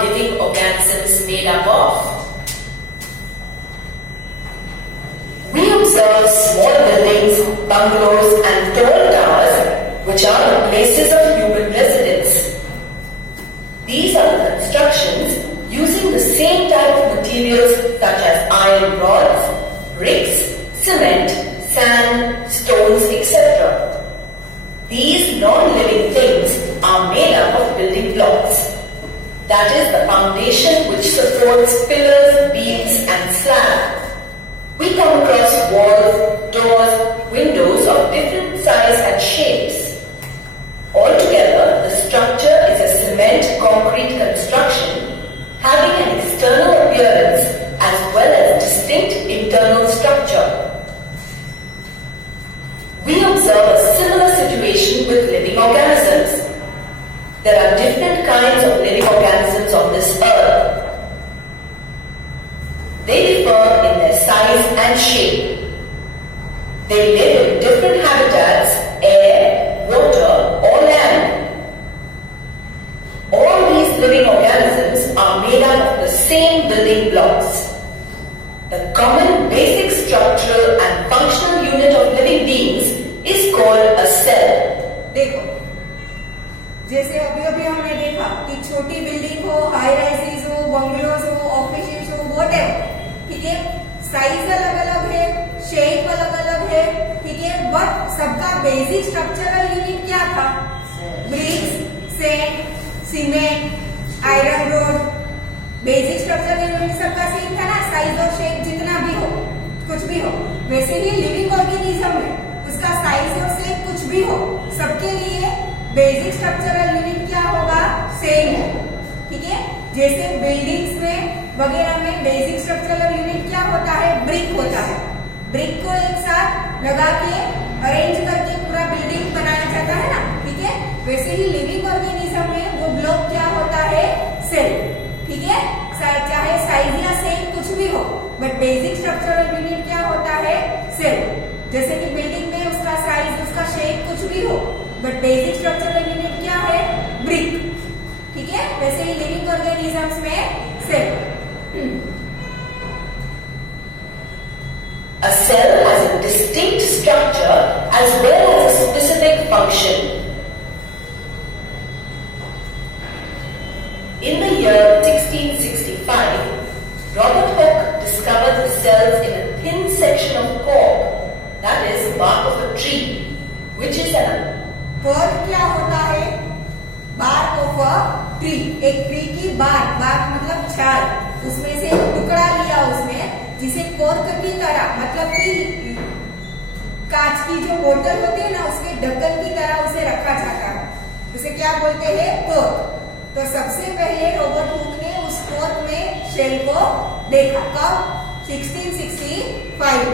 are living organisms made up of? We observe small buildings, bungalows and tall towers which are the places of human residence. These are the constructions using the same type of materials such as iron rods, bricks, cement, sand, stones, etc. These non-living things are made up of building blocks. That is the foundation which supports pillars, beams and slab. We come across walls, doors, windows of different size and shapes. Altogether, the structure is a cement concrete construction having an external appearance as well as distinct internal structure. We observe a similar situation with living organisms. There are different kinds of living organisms on this earth. They differ in their size and shape. They live in different habitats, air, water or land. All these living organisms are made up of the same building blocks. The common basic structural and functional unit of living beings is called a cell. देखो, जैसे अभी अभी हमने देखा कि छोटी building हो, high rises हो, बंगलोज हो, ऑफिसेस हो, व्हाटएवर, ठीक है, साइज अलग अलग है, शेप अलग अलग है, ठीक है, बट सबका बेसिक स्ट्रक्चरल यूनिट क्या था? Bricks, sand, cement, iron rod, basic structural unit सबका सेम था ना, साइज और शेप जितना भी हो, कुछ भी हो। वैसे ही लिविंग ऑर्गेनिज्म है, उसका साइज और शेप कुछ भी हो, सबके लिए बेसिक स्ट्रक्चरल यूनिट क्या होगा? सेम है, ठीक है। जैसे बिल्डिंग्स में वगैरह में बेसिक स्ट्रक्चरल यूनिट क्या होता है? ब्रिक होता है। ब्रिक को एक साथ लगा के अरेंज करके पूरा बिल्डिंग बनाया जाता है ना, ठीक है। वैसे ही लिविंग ऑर्गेनिज्म में वो ब्लॉक क्या होता है? सेल, ठीक है। चाहे साइज या सेम कुछ भी हो, बट बेसिक स्ट्रक्चरल यूनिट क्या होता है? सेल। जैसे कि बिल्डिंग में उसका साइज, उसका शेप कुछ भी हो, बट बेसिक स्ट्रक्चरल यूनिट क्या है? ब्रिक, ठीक है। वैसे ही लिविंग ऑर्गेनिजम्स में cell. A cell has a distinct structure as well as a specific function. In the year 1665, Robert Hooke discovered the cells in a thin section of cork, that is bark of a tree, which is an cork क्या होता है? bark of a tree, एक tree की bark, bark मतलब छाल, उसमें से एक टुकड़ा लिया उसमें, जिसे कोर्क की तरह, मतलब कि कांच की जो बोतल होती है ना, उसके ढक्कन की तरह उसे रखा जाता है, उसे क्या बोलते हैं? कोर्क। तो सबसे पहले रॉबर्ट हुक ने उस कोर्क में शेल को देखा, कब? 1665।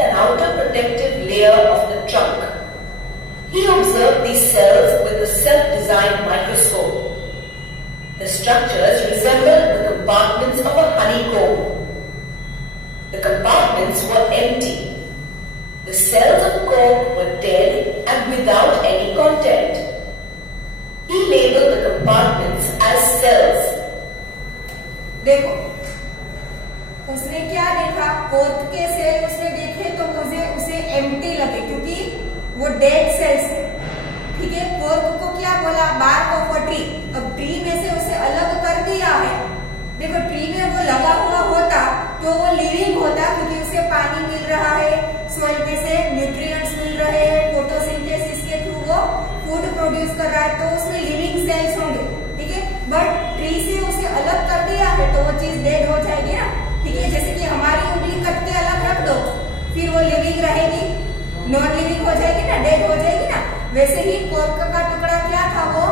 An outer protective layer of the trunk. He observed these cells with a self-designed microscope. The structures resembled the compartments of a honeycomb. The compartments were empty. The cells of cork were dead and without any content. He labeled the compartments as cells. देखो, उसने क्या देखा? Cork के cell उसने देखे तो मुझे उसे एम्प्टी लगे, क्योंकि वो डेड सेल्स है, ठीक है। कोर्क को क्या बोला? Bark of a tree. अब ट्री में से उसे अलग कर दिया है। देखो, ट्री में वो लगा हुआ होता तो वो लिविंग होता, क्योंकि उसे पानी मिल रहा है, सॉइल में से न्यूट्रिएंट्स मिल रहे हैं, फोटोसिंथेसिस के थ्रू वो फूड प्रोड्यूस कर रहा है, तो उसमें लिविंग सेल्स होंगे, ठीक है। बट ट्री से उसे अलग कर दिया है तो वो चीज डेड हो जाएगी ना, ठीक है। जैसे कि हमारी उंगली कट के अलग रख दो, फिर वो लिविंग रहेगी? नॉन लिविंग हो जाएगी ना, डेड हो जाएगी ना। वैसे ही कोर्क का टुकड़ा क्या था? वो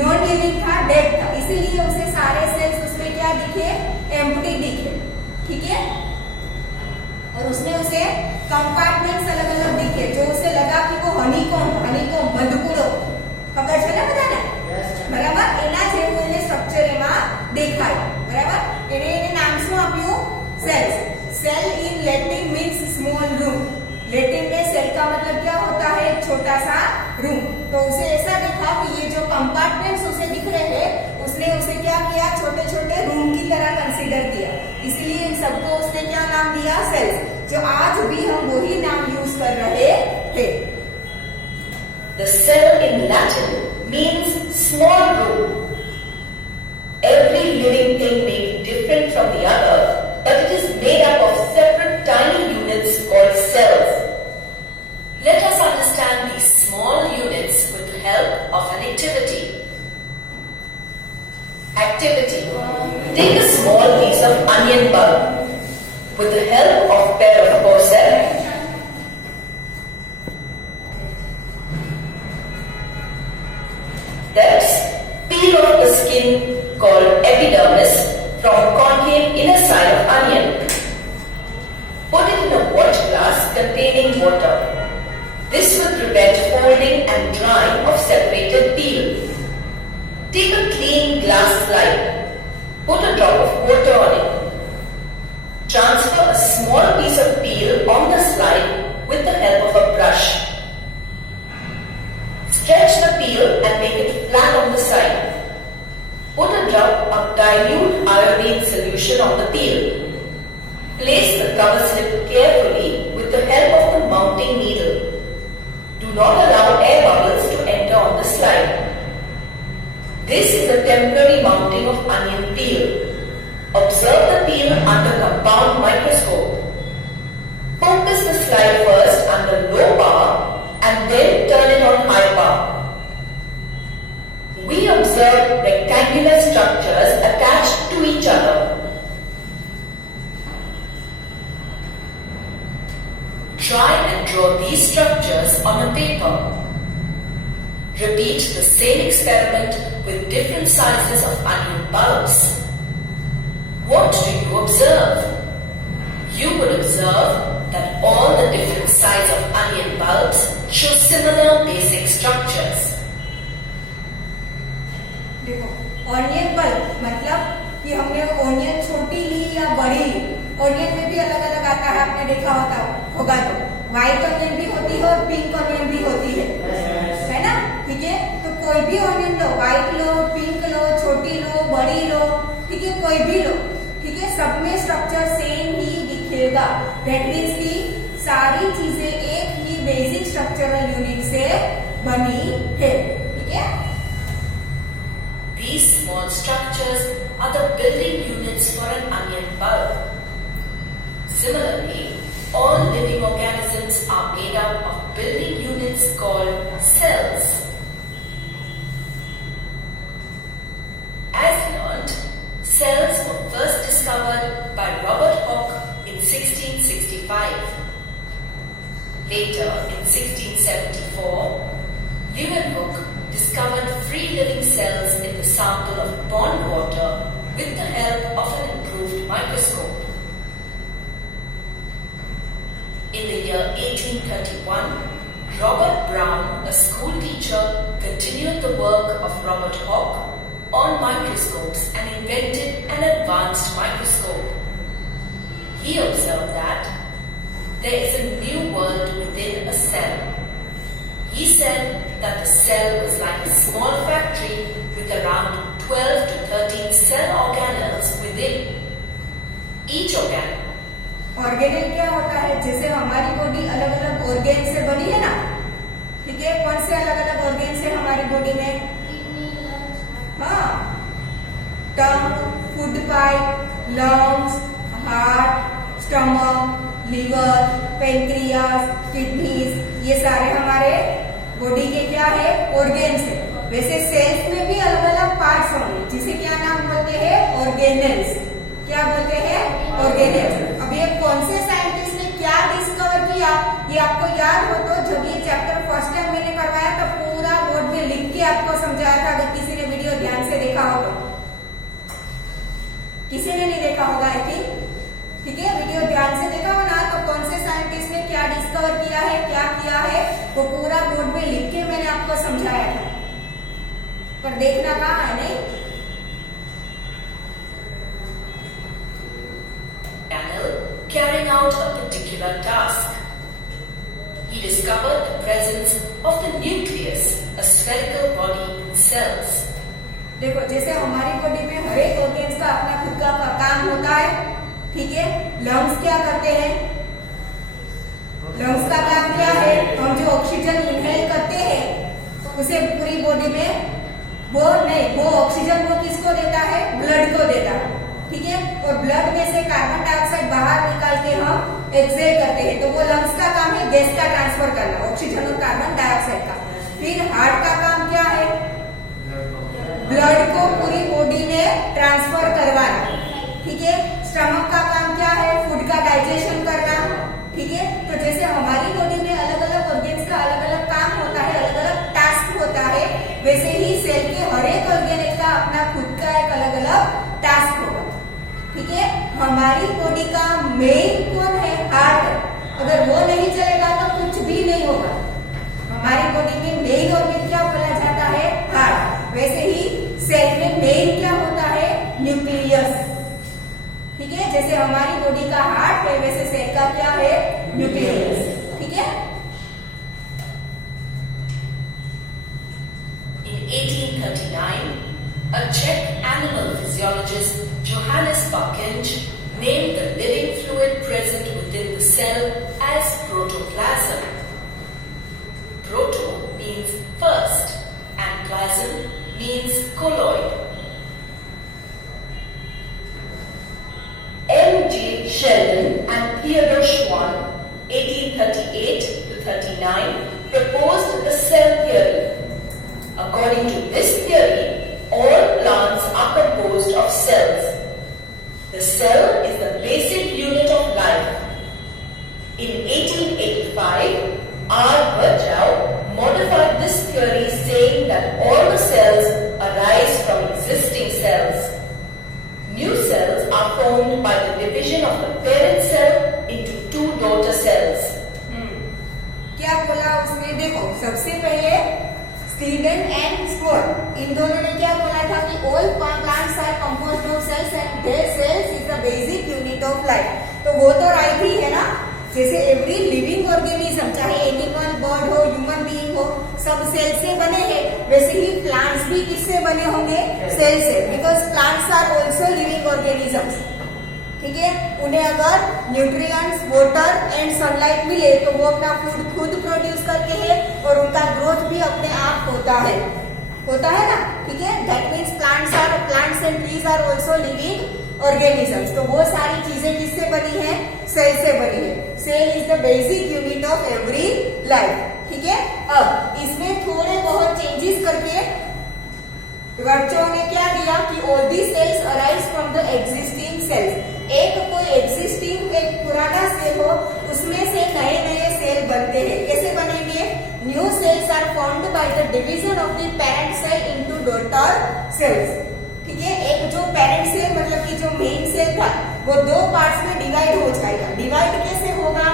नॉन लिविंग था, डेड था, इसीलिए उसे सारे सेल्स उसमें क्या दिखे? एम्प्टी दिखे, ठीक है। और उसने उसे कंपार्टमेंट्स अलग अलग दिखे, जो उसे लगा कि वो हनीकॉम्ब मधुकूड़ो, ખબર છે ને બધાને? બરાબર, એના જેવું એને સ્ટ્રક્ચર એમાં દેખાય, બરાબર। એને નામ શું આપ્યું? Cells. Cell in Latin means small room. Latin में सेल का मतलब क्या होता है? छोटा सा रूम। तो उसे ऐसा दिखा ऑफ ये जो कंपार्टमेंट्स उसे दिख रहे हैं, उसने उसे क्या किया, छोटे छोटे रूम की तरह कंसीडर किया, इसलिए इन सबको उसने क्या नाम दिया, सेल्स, जो आज भी हम वही नाम यूज कर रहे थे। The cell in Latin means small room. Every living thing may be different from the other, but it is made up of separate tiny units called cells. Let us understand these small units with the help of an activity. Activity. Take a small piece of onion bulb. With the help of a pair of forceps, peel off the skin called epidermis from concave inner side of onion. Put it in a watch glass containing water. This will prevent folding and drying of separated peel. Take a clean glass slide. Put a drop of water on it. Transfer a small piece of peel on the slide with the help of a brush. Stretch the peel and make it flat on the side. Put a drop of dilute iodine solution on the peel. Place the cover slip carefully with the help of the mounting needle. Do not allow air bubbles to enter on the slide. This is a temporary mounting of onion peel. Observe the peel under compound microscope. Focus the slide first under low power and then turn it on high power. We observe rectangular structures attached to each other. Try and draw these structures on a paper. Repeat the same experiment with different sizes of onion bulbs. What do you observe? You will observe that all the different sizes of onion bulbs show similar basic structures. देखो, onion bulb मतलब कि हमने onion छोटी ली या बड़ी ली, onion में भी अलग अलग आता है, आपने देखा होगा तो व्हाइट ऑनियन भी होती है और पिंक ऑनियन भी होती है ना, ठीक है। तो कोई भी ऑनियन लो, व्हाइट लो, पिंक लो, छोटी लो, बड़ी लो, ठीक है, कोई भी लो, ठीक है, सब में स्ट्रक्चर सेम ही दिखेगा। दैट मीन्स की सारी चीजें एक ही बेसिक स्ट्रक्चरल यूनिट से बनी है, ठीक है। These small structures are the building units for an onion bulb. Similarly, all living organisms are made up of building units called cells. As learnt, cells were first discovered by Robert Hooke in 1665. Later, in 1674, Leeuwenhoek discovered free living cells in the sample of pond water with the help of an improved microscope. In the year 1831, Robert Brown, a school teacher, continued the work of Robert Hooke on microscopes and invented an advanced microscope. He observed that there is a new world within a cell. He said that the cell was like a small factory with around 12 to 13 cell organelles within. Each organelle. Organelle क्या होता है? जैसे हमारी body अलग अलग organ से बनी है ना, ठीक है। कौन से अलग अलग ऑर्गेन से हमारी बॉडी में? हाँ, tongue, food pipe, lungs, heart, stomach, liver, pancreas, kidneys, ये सारे हमारे बॉडी के क्या है? ऑर्गेन्स है। वैसे सेल्स में भी अलग अलग पार्ट्स होंगे, जिसे क्या नाम बोलते हैं? ऑर्गेनल्स। क्या बोलते हैं? ऑर्गेनल्स। अब ये कौन से साइंटिस्ट ने क्या डिस्कवर किया, ये आपको याद हो तो जब ये चैप्टर फर्स्ट टाइम मैंने करवाया तो पूरा बोर्ड में लिख के आपको समझाया था, अगर किसी ने वीडियो ध्यान से देखा हो तो। किसी ने नहीं देखा होगा आई थिंक, ठीक है। वीडियो ध्यान से देखा हो ना, तो कौन से साइंटिस्ट ने क्या डिस्कवर किया है, क्या किया है, वो पूरा बोर्ड में लिख के मैंने आपको समझाया था, पर देखना कहाँ है? नहीं। Carrying out a particular task. He discovered the presence of the nucleus, a spherical body cells. देखो जैसे हमारी बॉडी में हर एक ऑर्गेन्स का अपना खुद का काम होता है, ठीक है। लंग्स क्या करते हैं? लंग्स का काम क्या है? हम जो ऑक्सीजन इनहेल करते हैं तो उसे पूरी बॉडी में वो ऑक्सीजन वो किसको देता है? ब्लड को देता है, ठीक है। और ब्लड में से कार्बन डाइऑक्साइड बाहर निकाल के हम एक्सहेल करते हैं, तो वो लंग्स का काम है गैस का ट्रांसफर करना, ऑक्सीजन और कार्बन डाइऑक्साइड का। फिर हार्ट का काम क्या है? ब्लड को पूरी बॉडी में ट्रांसफर करवाना, ठीक है। स्टमक का काम क्या है? फूड का डाइजेशन करना, ठीक है। तो जैसे हमारी बॉडी में अलग अलग ऑर्गेन्स का अलग अलग काम होता है, अलग अलग टास्क होता है, वैसे ही सेल के हर एक ऑर्गेन का अपना खुद का एक अलग अलग टास्क होगा, ठीक है। हमारी बॉडी का मेन कौन है? हार्ट। अगर वो नहीं चलेगा तो कुछ भी नहीं होगा। हमारी बॉडी में मेन ऑर्गेन क्या बोला जाता है? हार्ट। वैसे ही सेल में मेन क्या होता है? न्यूक्लियस, ठीक है। जैसे हमारी बॉडी का हार्ट है वैसे सेल का क्या है? न्यूक्लियस, ठीक है। In 1839, a Czech animal physiologist Johannes Parkinge named the living fluid present within the cell as protoplasm. Proto means first and plasm means colloid. M.J. Sheldon and Theodor Schwann, 1838 to 39, proposed the cell theory. According to this theory, all plants are composed of cells. The cell is the basic unit of life. In 1885, R. Virchow modified this theory saying that all the cells arise from existing cells. New cells are formed by the division of the parent cell into two daughter cells. क्या बोला उसने? देखो सबसे पहले स्टीडन and sport in दोनों ने क्या बोला था कि all plants are composed of cells and their cells is the basic unit of life. तो वो तो राइट ही है ना। जैसे एवरी लिविंग ऑर्गेनिज्म, चाहे एनिमल, बर्ड हो, ह्यूमन बीइंग हो, सब सेल से बने हैं। वैसे ही प्लांट्स भी किससे बने होंगे? सेल से, because plants are also living organisms, ठीक है। उन्हें अगर न्यूट्रिएंट्स, वाटर एंड सनलाइट मिले तो वो अपना फूड खुद प्रोड्यूस करते हैं और उनका ग्रोथ भी अपने आप होता है ना, ठीक है। That means plants and trees are also living organisms. तो वो सारी चीजें किससे बनी है? सेल से बनी है। Cell is the basic unit of every life, ठीक है। अब इसमें थोड़े बहुत चेंजेस करके वर्चो ने क्या दिया कि all the cells arise from the existing cells. एक कोई एग्जिस्टिंग एक पुराना सेल हो उसमें से नए नए सेल बनते हैं। कैसे बनेंगे? New cells are formed by the division of the parent cell into daughter cells, ठीक है। एक जो पेरेंट सेल मतलब कि जो मेन सेल था वो दो पार्ट्स में डिवाइड हो जाएगा। डिवाइड कैसे होगा?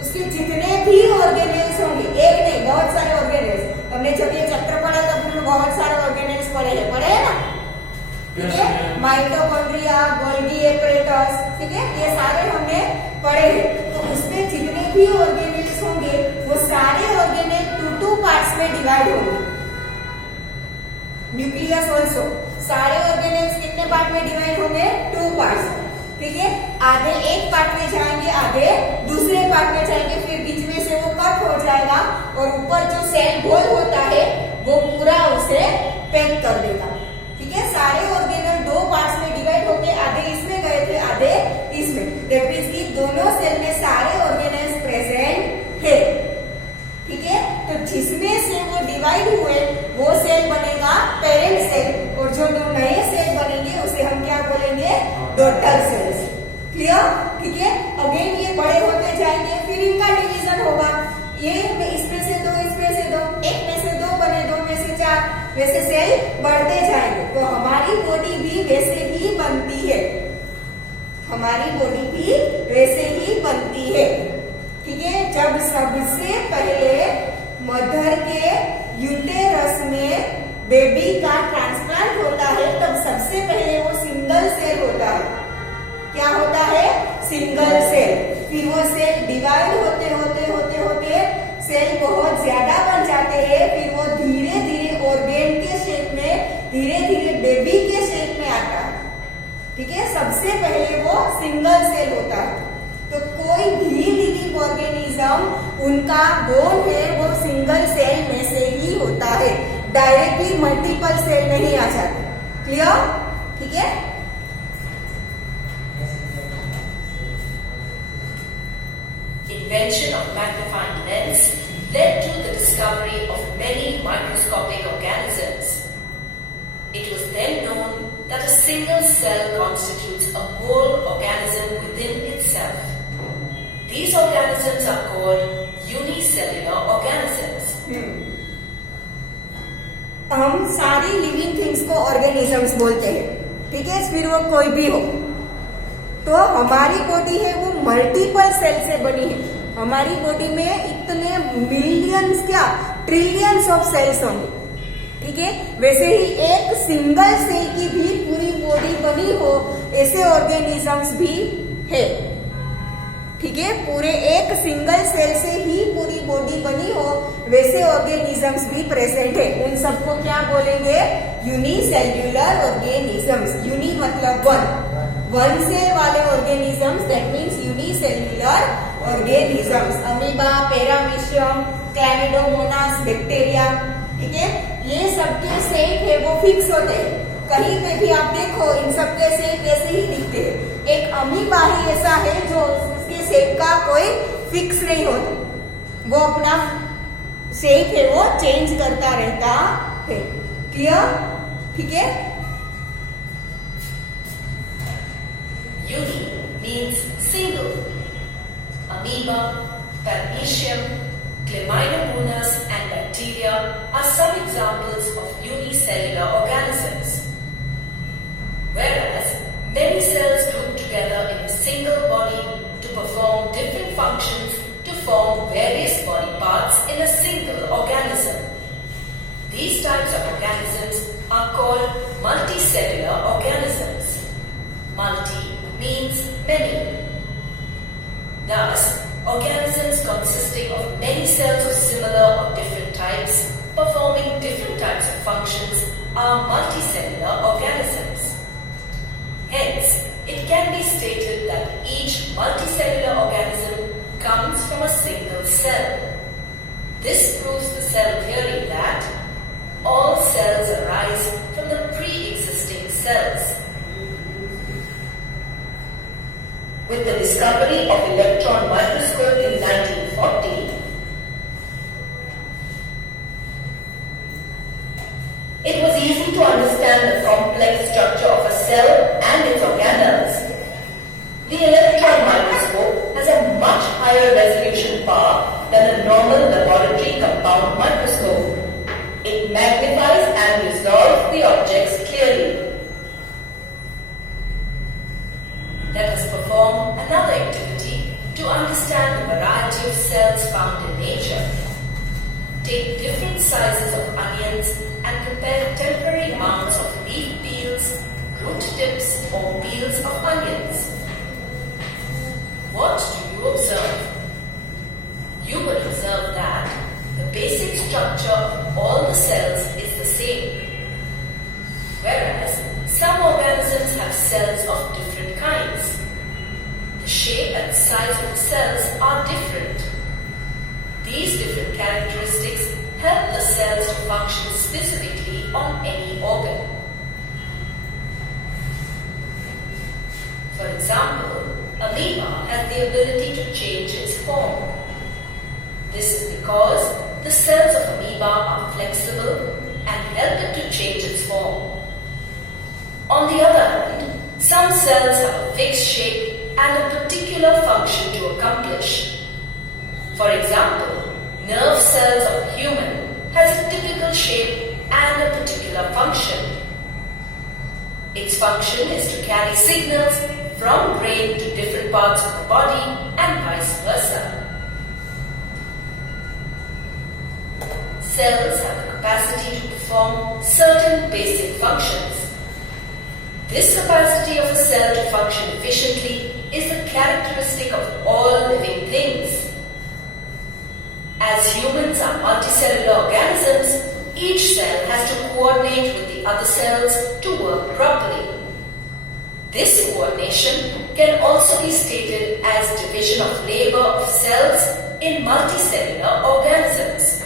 उसके जितने भी ऑर्गेनेल्स होंगे, एक नहीं बहुत सारे ऑर्गेनेल्स। हमने जब ये चैप्टर पढ़ा तब हमने बहुत सारे ऑर्गेनेल्स पढ़े हैं ना, ठीक है। माइटोकॉन्ड्रिया, गोल्गी एपरेटस, ठीक है, ये सारे हमने पढ़े हैं। तो उसमें जितने भी ऑर्गेनेल्स होंगे वो सारे ऑर्गेनेल टू पार्ट्स में डिवाइड होंगे। न्यूक्लियस ऑल्सो सारे ऑर्गेनेल्स कितने पार्ट में डिवाइड होंगे? 2 पार्ट्स, ठीक है। आधे एक पार्ट में जाएंगे, आधे दूसरे पार्ट में जाएंगे, फिर बीच में से वो कट हो जाएगा और ऊपर जो सेल वॉल होता है वो पूरा उसे पैक कर देगा, ठीक है। सारे ऑर्गेनल 2 पार्ट्स में डिवाइड होके आधे इसमें गए थे, आधे इसमें। दैट मीन्स कि दोनों सेल में सारे ऑर्गेनल्स प्रेजेंट है, ठीक है। तो जिसमें से वो डिवाइड हुए वो सेल बनेगा पेरेंट सेल और जो 2 नए सेल बनेंगे उसे हम क्या बोलेंगे? Daughter cells. क्लियर, ठीक है। अगेन ये बड़े होते जाएंगे, फिर इनका डिवीजन होगा। ये इसमें से 2, इसमें से 2, एक में से 2 बने, 2 में से 4, वैसे सेल बढ़ते जाएंगे। तो हमारी बॉडी भी वैसे ही बनती है, हमारी बॉडी भी वैसे ही बनती है, ठीक है। जब सबसे पहले मदर के यूटेरस में बेबी का ट्रांसप्लांट होता है तब सबसे पहले वो सिंगल सेल होता है। क्या होता है? Single cell. फिर वो सेल डिवाइड होते होते होते होते सेल बहुत ज्यादा बन जाते हैं। फिर वो धीरे धीरे ऑर्गेन के शेप सिंगल सेल होता है। तो कोई भी लिविंग ऑर्गेनिज्म उनका बोन है वो सिंगल सेल में से ही होता है, डायरेक्टली मल्टीपल सेल नहीं आ जाते। क्लियर? ठीक है। Invention of magnifying lens led to the discovery of many microscopic organisms. It was then known that a single cell constitutes a whole organism within itself. These organisms are called unicellular organisms. हम सारी living things को organisms बोलते हैं, ठीक है, फिर वो कोई भी हो। तो हमारी बॉडी है वो मल्टीपल सेल से बनी है। हमारी बॉडी में इतने मिलियंस क्या ट्रिलियंस ऑफ सेल्स होंगे, ठीक है। वैसे ही एक सिंगल सेल की भी पूरी बॉडी बनी हो ऐसे ऑर्गेनिजम्स भी है, ठीक है। पूरे एक सिंगल सेल से ही पूरी बॉडी बनी हो वैसे ऑर्गेनिजम्स भी प्रेजेंट है। उन सबको क्या बोलेंगे? Unicellular organisms. यूनि मतलब वन सेल वाले organisms, that means unicellular organisms. Amoeba, paramecium, chlamydomonas, bacteria, ठीक है। ये सबके सेल है वो फिक्स होते हैं। कहीं पे भी आप देखो इन सबके सेल कैसे ही दिखते हैं। एक अमीबा ही ऐसा है जो उसके सेल का कोई फिक्स नहीं होता, वो अपना सेल है वो चेंज करता रहता है। क्लियर? ठीक है। Uni means single. Amoeba, Paramecium, Chlamydomonas and bacteria are some examples of unicellular organisms. Whereas many cells group together in a single body to perform different functions to form various body parts in a single organism. These types of organisms are called multicellular organisms. Multi means many. Thus, organisms consisting of many cells of similar or different types performing different types of functions are multicellular organisms. Hence, it can be stated that each multicellular organism comes from a single cell. This proves the cell theory that all cells arise from the pre-existing cells. With the discovery of electron microscope in 1940, it was easy to understand the complex structure of a cell and its organelles. The electron microscope has a much higher resolution power than a normal laboratory compound microscope. It magnifies and resolves the objects clearly. Let us perform another activity to understand the variety of cells found in nature. Take different sizes of onions and compare temporary amounts of leaf peels, root tips or peels of onions. What do you observe? You will observe that the basic structure of all the cells is the same. Whereas some organisms have cells of different kinds. The shape and size of the cells are different. These different characteristics help the cells to function specifically on any organ. For example, amoeba has the ability to change its form. This is because the cells of amoeba are flexible and help it to change its form. On the other hand, some cells have a fixed shape and a particular function to accomplish. For example, nerve cells of a human has a typical shape and a particular function. Its function is to carry signals from brain to different parts of the body and vice versa. Cells have the capacity to perform certain basic functions. This capacity of a cell to function efficiently is the characteristic of all living things. As humans are multicellular organisms, each cell has to coordinate with the other cells to work properly. This coordination can also be stated as division of labor of cells in multicellular organisms.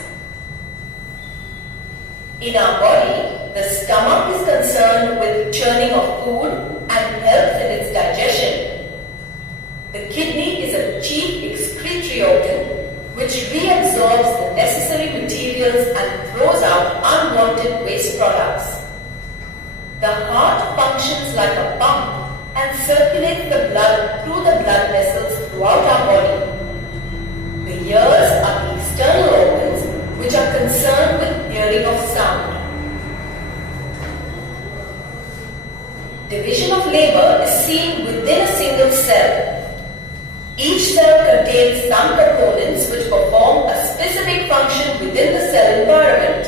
In our body, the stomach is concerned with churning of food and helps in its digestion. The kidney is a chief excretory organ which reabsorbs the necessary materials and throws out unwanted waste products. The heart functions like a pump and circulates the blood through the blood vessels throughout our body. The ears are the external organs which are concerned with hearing of sound. Division of labor is seen within a single cell. Each cell contains some components which perform a specific function within the cell environment.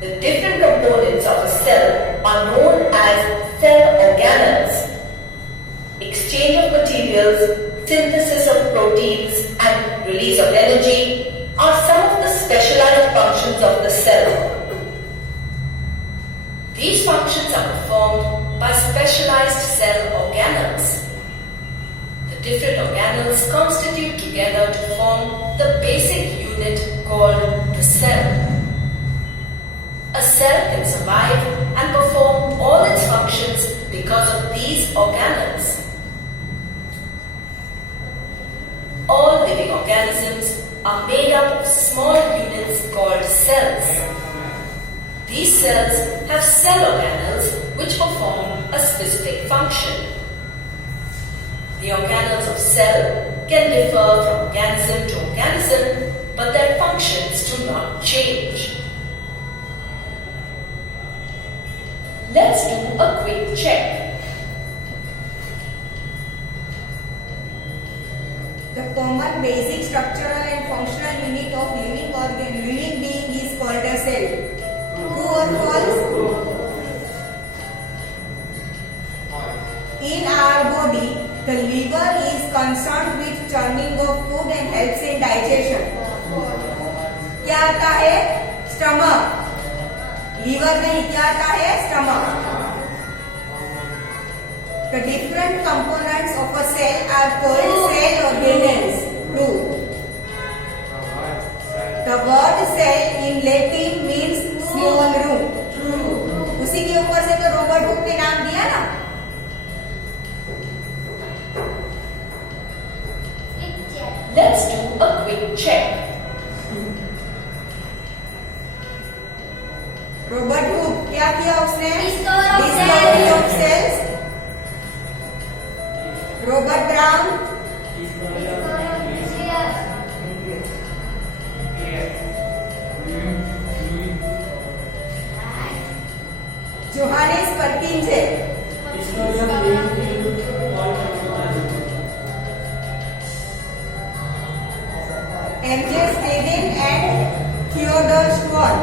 The different components of a cell are known as cell organelles. Exchange of materials, synthesis of proteins, and release of energy are some of the specialized functions of the cell. These functions are performed by specialized cell organelles. The different organelles constitute together to form the basic unit called the cell. A cell can survive and perform all its functions because of these organelles. All living organisms are made up of small units called cells. These cells have cell organelles which perform a specific function. The organelles of cell can differ from organism to organism, but their functions do not change. Let's do a quick check. The common basic structural and functional unit of living being is called a cell. True or false? In our body, the liver is concerned with churning of food and helps in digestion. क्या आता है? Stomach. Liver नहीं, क्या आता है? Stomach. The different components of a cell are called cell organelles. True. The word cell in Latin means small room. True. उसी के ऊपर से तो रॉबर्ट हुक ने नाम दिया ना. Let's do a quick check. Robert Hooke क्या किया उसने? Discovery of Discovery cells. of cells. Robert Brown Johannes Purkinje है. M.J. Stedin and Theodore Schwann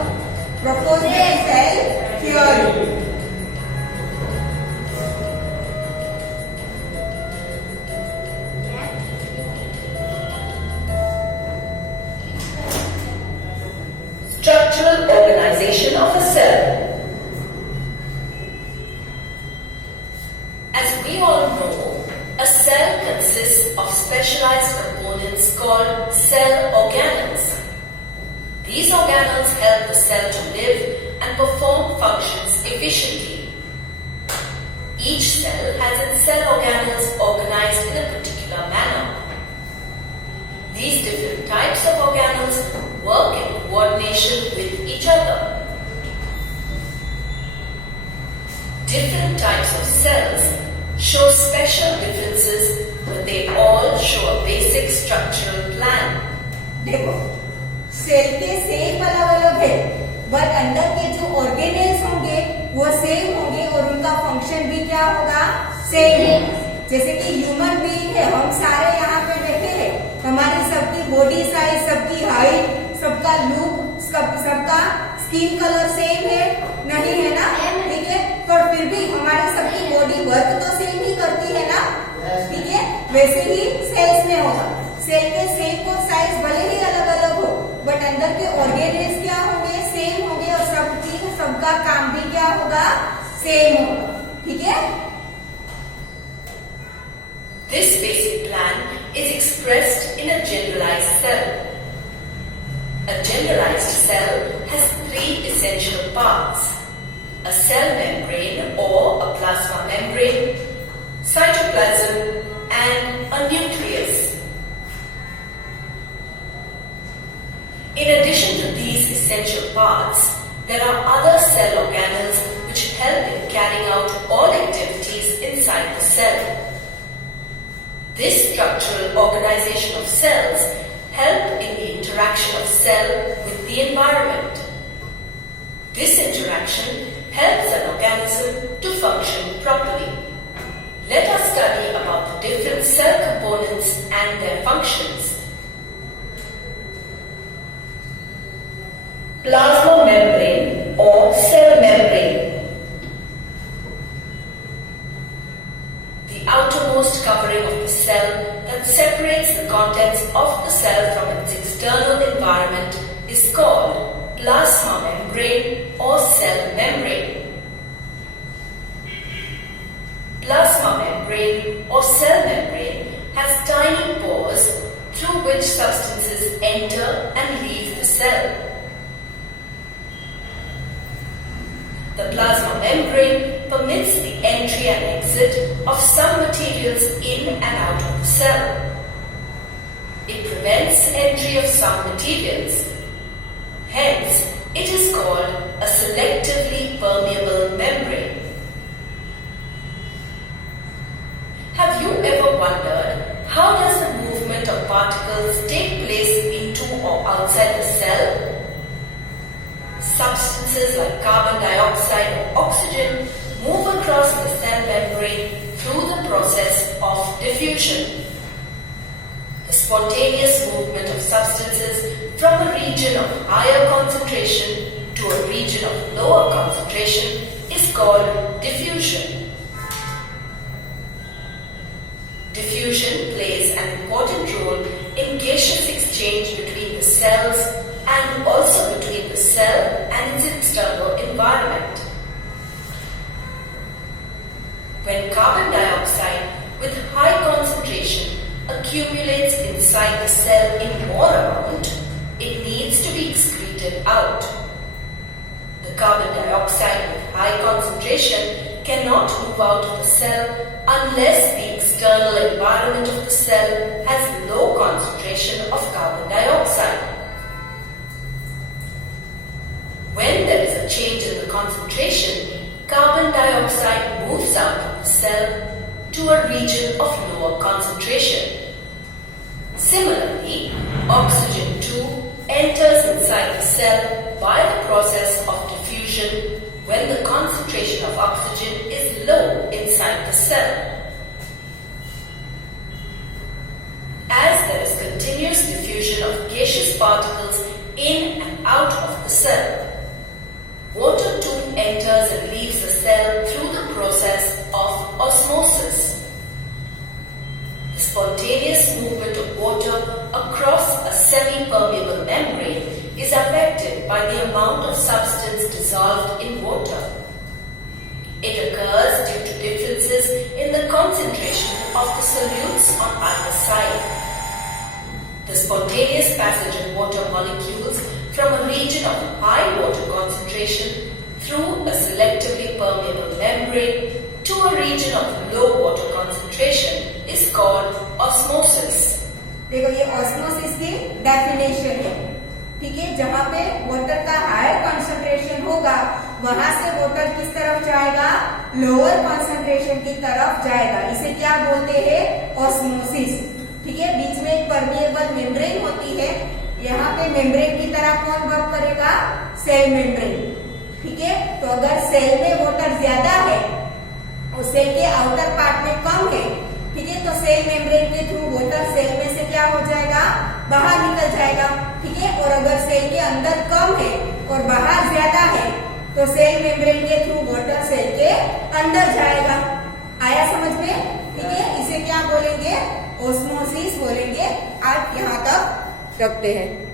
proposed the cell theory. Structural organization of a cell. As we all know, a cell consists of specialized components called cell organelles. These organelles help the cell to live and perform functions efficiently. Each cell has its cell organelles organized in a particular manner. These different types of organelles work in coordination with each other. Different types of cells show special differences, but they all show a basic structural plan. देखो, cell के shape अलग अलग है, but अंदर के जो organelles होंगे वो सेम होंगे और उनका फंक्शन भी क्या होगा? सेम. जैसे कि ह्यूमन बीइंग है, हम सारे यहाँ पे बैठे हैं, हमारी सबकी बॉडी साइज, सबकी हाइट, सबका लुक, सबका स्किन कलर सेम है नहीं है ना? ठीक है, पर फिर भी हमारी सबकी बॉडी वर्क तो सेम ही करती है ना? ठीक है, वैसे ही सेल्स में होगा. सेल के शेप और साइज भले ही अलग अलग हो, बट अंदर के ऑर्गेनेल्स क्या होंगे? सेम होंगे और सबका काम भी क्या होगा? सेम होगा. ठीक है. This basic plan is expressed in a generalized cell. A generalized cell has three essential parts: a cell membrane or a plasma membrane, cytoplasm, and a nucleus. In addition to these essential parts, there are other cell organelles which help in carrying out all activities inside the cell. This structural organization of cells help in the interaction of cell with the environment. This interaction helps an organism to function properly. Let us study about the different cell components and their functions. Plasma membrane or cell membrane. The outermost covering of the cell that separates the contents of the cell from its external environment is called plasma membrane or cell membrane. Plasma membrane or cell membrane has tiny pores through which substances enter and leave the cell. The plasma membrane permits the entry and exit of some materials in and out of the cell. It prevents entry of some materials. Hence, it is called a selectively permeable membrane. Have you ever wondered how does the movement of particles take place into or outside the cell? Substances like carbon dioxide or oxygen move across the cell membrane through the process of diffusion. The spontaneous movement of substances from a region of higher concentration to a region of lower concentration is called diffusion. Diffusion plays an important role in gaseous exchange between the cells and also between the cell and its external environment. When carbon dioxide with high concentration accumulates inside the cell in more amount, it needs to be excreted out. The carbon dioxide with high concentration cannot move out of the cell unless the external environment of the cell has low concentration of carbon dioxide. When there is a change in the concentration, carbon dioxide moves out of the cell to a region of lower concentration. Similarly, oxygen too enters inside the cell by the process of diffusion when the concentration of oxygen is low inside the cell. As there is continuous diffusion of gaseous particles in and out of the cell, water too enters and leaves the cell through the process of osmosis. The spontaneous movement of water across a semi-permeable membrane is affected by the amount of substance dissolved in water. It occurs due to differences in the concentration of the solutes on either side. The spontaneous passage of water molecules from a region of high water concentration through a selectively permeable membrane to a region of low water concentration is called osmosis. देखो ये osmosis की definition है, ठीक है। जहाँ पे water का higher concentration होगा वहां से वाटर किस तरफ जाएगा, लोअर कंसंट्रेशन की तरफ जाएगा। इसे क्या बोलते हैं, ऑस्मोसिस, ठीक है। बीच में एक परमिएबल मेम्ब्रेन होती है, यहाँ पे मेम्ब्रेन की तरह कौन वर्क करेगा, सेल मेम्ब्रेन, ठीक है। तो अगर सेल में वाटर ज्यादा है और सेल के आउटर पार्ट में कम है, ठीक है, तो सेल मेम्ब्रेन के थ्रू वाटर सेल में से क्या हो जाएगा, बाहर निकल जाएगा, ठीक है। और अगर सेल के अंदर कम है और बाहर ज्यादा है तो सेल मेम्ब्रेन के थ्रू वाटर सेल के अंदर जाएगा। आया समझ में, ठीक है। इसे क्या बोलेंगे, ऑस्मोसिस बोलेंगे। आज यहाँ तक रखते हैं।